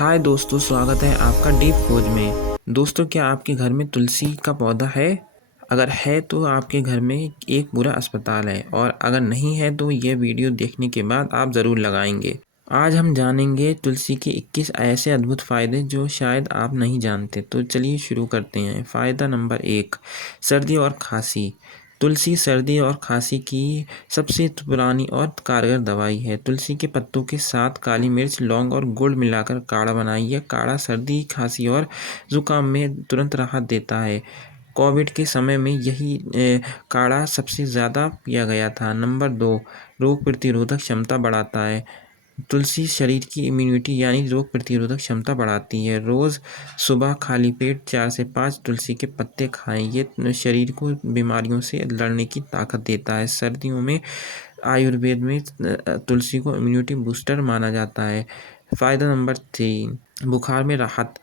हाय दोस्तों, स्वागत है आपका डीप खोज में। दोस्तों, क्या आपके घर में तुलसी का पौधा है? अगर है तो आपके घर में एक पूरा अस्पताल है, और अगर नहीं है तो यह वीडियो देखने के बाद आप ज़रूर लगाएंगे। आज हम जानेंगे तुलसी के 21 ऐसे अद्भुत फ़ायदे जो शायद आप नहीं जानते। तो चलिए शुरू करते हैं। फ़ायदा नंबर 1, सर्दी और खांसी। तुलसी सर्दी और खांसी की सबसे पुरानी और कारगर दवाई है। तुलसी के पत्तों के साथ काली मिर्च, लौंग और गुड़ मिलाकर काढ़ा बनाइए। काढ़ा सर्दी, खांसी और ज़ुकाम में तुरंत राहत देता है। कोविड के समय में यही काढ़ा सबसे ज़्यादा पिया गया था। नंबर 2, रोग प्रतिरोधक क्षमता बढ़ाता है। तुलसी शरीर की इम्यूनिटी यानी रोग प्रतिरोधक क्षमता बढ़ाती है। रोज़ सुबह खाली पेट 4 से 5 तुलसी के पत्ते खाएं। ये शरीर को बीमारियों से लड़ने की ताकत देता है। सर्दियों में आयुर्वेद में तुलसी को इम्यूनिटी बूस्टर माना जाता है। फ़ायदा नंबर 3, बुखार में राहत।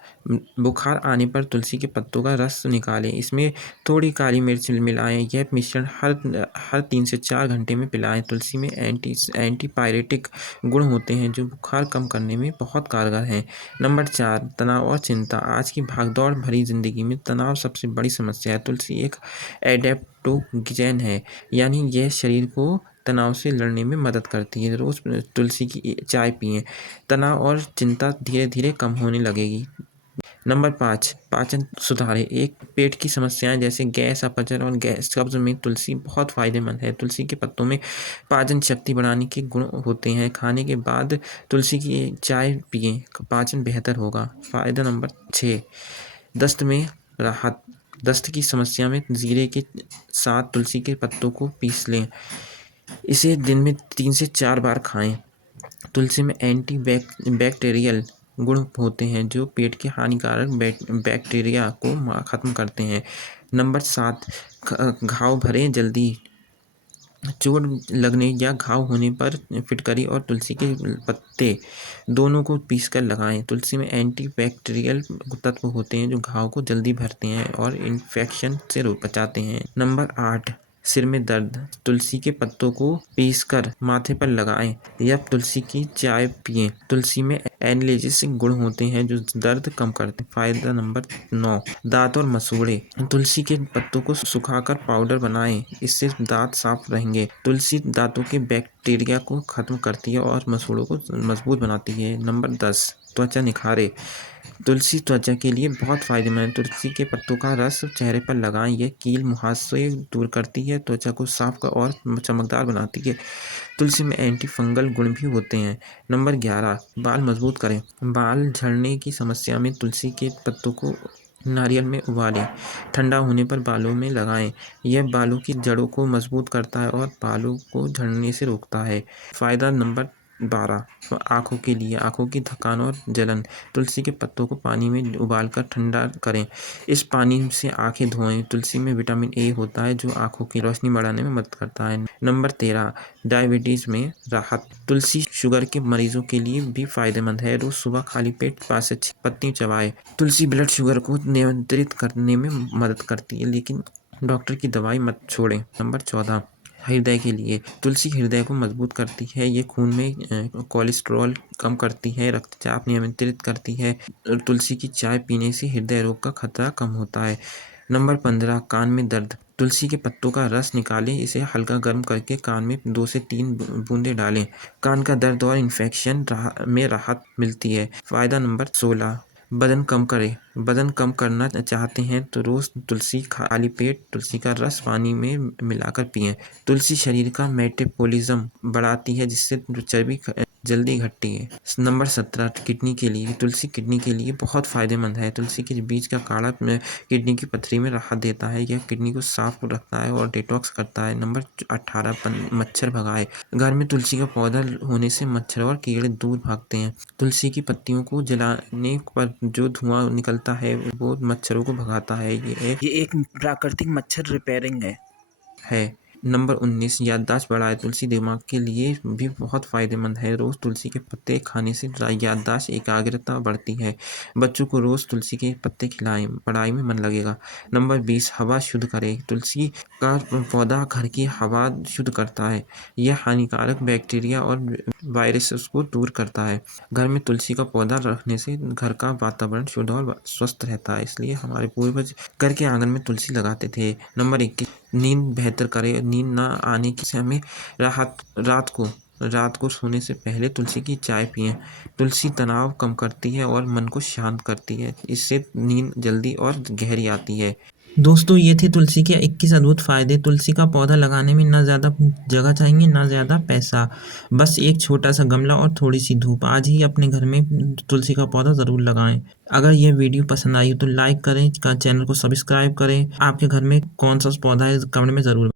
बुखार आने पर तुलसी के पत्तों का रस निकालें। इसमें थोड़ी काली मिर्च मिलाएं। यह मिश्रण हर 3 से 4 घंटे में पिलाएं। तुलसी में एंटीपायरेटिक गुण होते हैं जो बुखार कम करने में बहुत कारगर हैं। नंबर 4, तनाव और चिंता। आज की भागदौड़ भरी ज़िंदगी में तनाव सबसे बड़ी समस्या है। तुलसी एक एडेप्टोजेन है, यानी यह शरीर को तनाव से लड़ने में मदद करती है। रोज़ तुलसी की चाय पिएं, तनाव और चिंता धीरे धीरे कम होने लगेगी। नंबर 5, पाचन सुधारें। एक पेट की समस्याएं जैसे गैस, अपच और गैस कब्ज में तुलसी बहुत फायदेमंद है। तुलसी के पत्तों में पाचन शक्ति बढ़ाने के गुण होते हैं। खाने के बाद तुलसी की चाय पिएं, पाचन बेहतर होगा। फ़ायदा नंबर 6, दस्त में राहत। दस्त की समस्या में जीरे के साथ तुलसी के पत्तों को पीस लें। इसे दिन में 3 से 4 बार खाएं। तुलसी में बैक्टीरियल गुण होते हैं जो पेट के हानिकारक बैक्टीरिया को ख़त्म करते हैं। नंबर 7, घाव भरे जल्दी। चोट लगने या घाव होने पर फिटकरी और तुलसी के पत्ते दोनों को पीसकर लगाएं। तुलसी में एंटीबैक्टीरियल तत्व होते हैं जो घाव को जल्दी भरते हैं और इन्फेक्शन से बचाते हैं। नंबर 8, सिर में दर्द। तुलसी के पत्तों को पीसकर माथे पर लगाएं या तुलसी की चाय पिएं। तुलसी में एनाल्जेसिक गुण होते हैं जो दर्द कम करते हैं। फ़ायदा नंबर 9, दांत और मसूड़े। तुलसी के पत्तों को सुखाकर पाउडर बनाएं, इससे दांत साफ रहेंगे। तुलसी दांतों के बैक्टीरिया को खत्म करती है और मसूड़ों को मजबूत बनाती है। नंबर 10, त्वचा निखारे। तुलसी त्वचा के लिए बहुत फायदेमंद है। तुलसी के पत्तों का रस चेहरे पर लगाएं, यह कील मुहासे दूर करती है, त्वचा को साफ और चमकदार बनाती है। तुलसी में एंटी फंगल गुण भी होते हैं। नंबर 11, बाल मजबूत करें। बाल झड़ने की समस्या में तुलसी के पत्तों को नारियल में उबालें, ठंडा होने पर बालों में लगाएं। यह बालों की जड़ों को मजबूत करता है और बालों को झड़ने से रोकता है। फ़ायदा नंबर 12, आँखों के लिए। आँखों की थकान और जलन। तुलसी के पत्तों को पानी में उबालकर ठंडा करें, इस पानी से आँखें धोएं। तुलसी में विटामिन ए होता है जो आँखों की रोशनी बढ़ाने में मदद करता है। नंबर 13, डायबिटीज़ में राहत। तुलसी शुगर के मरीजों के लिए भी फायदेमंद है। रोज़ सुबह खाली पेट 5 से 6 पत्ती चबाएं। तुलसी ब्लड शुगर को नियंत्रित करने में मदद करती है, लेकिन डॉक्टर की दवाई मत छोड़ें। नंबर 14, हृदय के लिए। तुलसी हृदय को मजबूत करती है, ये खून में कोलेस्ट्रॉल कम करती है, रक्तचाप नियंत्रित करती है। तुलसी की चाय पीने से हृदय रोग का खतरा कम होता है। नंबर 15, कान में दर्द। तुलसी के पत्तों का रस निकालें, इसे हल्का गर्म करके कान में 2 से 3 बूंदें डालें। कान का दर्द और इन्फेक्शन में राहत मिलती है। फ़ायदा नंबर 16, वजन कम करें। वजन कम करना चाहते हैं तो रोज़ खाली पेट तुलसी का रस पानी में मिलाकर पिएं। तुलसी शरीर का मेटाबॉलिज्म बढ़ाती है, जिससे चर्बी जल्दी घटती है। नंबर 17, किडनी के लिए। तुलसी किडनी के लिए बहुत फायदेमंद है। तुलसी के बीज का काढ़ा किडनी की पथरी में राहत देता है, यह किडनी को साफ रखता है और डिटॉक्स करता है। नंबर 18, मच्छर भगाए। घर में तुलसी का पौधा होने से मच्छर और कीड़े दूर भागते हैं। तुलसी की पत्तियों को जलाने पर जो धुआं निकलता है वो मच्छरों को भगाता है। ये एक प्राकृतिक मच्छर रिपेयरिंग है। नंबर 19 याददाश्त बढ़ाए। तुलसी दिमाग के लिए भी बहुत फ़ायदेमंद है। रोज़ तुलसी के पत्ते खाने से याददाश्त एकाग्रता बढ़ती है। बच्चों को रोज़ तुलसी के पत्ते खिलाएं, पढ़ाई में मन लगेगा। नंबर 20 हवा शुद्ध करें। तुलसी का पौधा घर की हवा शुद्ध करता है। यह हानिकारक बैक्टीरिया और वायरसेस को दूर करता है। घर में तुलसी का पौधा रखने से घर का वातावरण शुद्ध और स्वस्थ रहता है, इसलिए हमारे पूर्वज घर के आंगन में तुलसी लगाते थे। नंबर 21 नींद बेहतर करें। नींद ना आने से हमें रात को सोने से पहले तुलसी की चाय पिएं। तुलसी तनाव कम करती है और मन को शांत करती है। इससे नींद जल्दी और गहरी आती है। दोस्तों ये थे तुलसी के 21 अद्भुत फ़ायदे। तुलसी का पौधा लगाने में ना ज़्यादा जगह चाहिए ना ज़्यादा पैसा, बस एक छोटा सा गमला और थोड़ी सी धूप। आज ही अपने घर में तुलसी का पौधा ज़रूर लगाएं। अगर यह वीडियो पसंद आई हो तो लाइक करें, चैनल को सब्सक्राइब करें। आपके घर में कौन सा पौधा है कमेंट में ज़रूर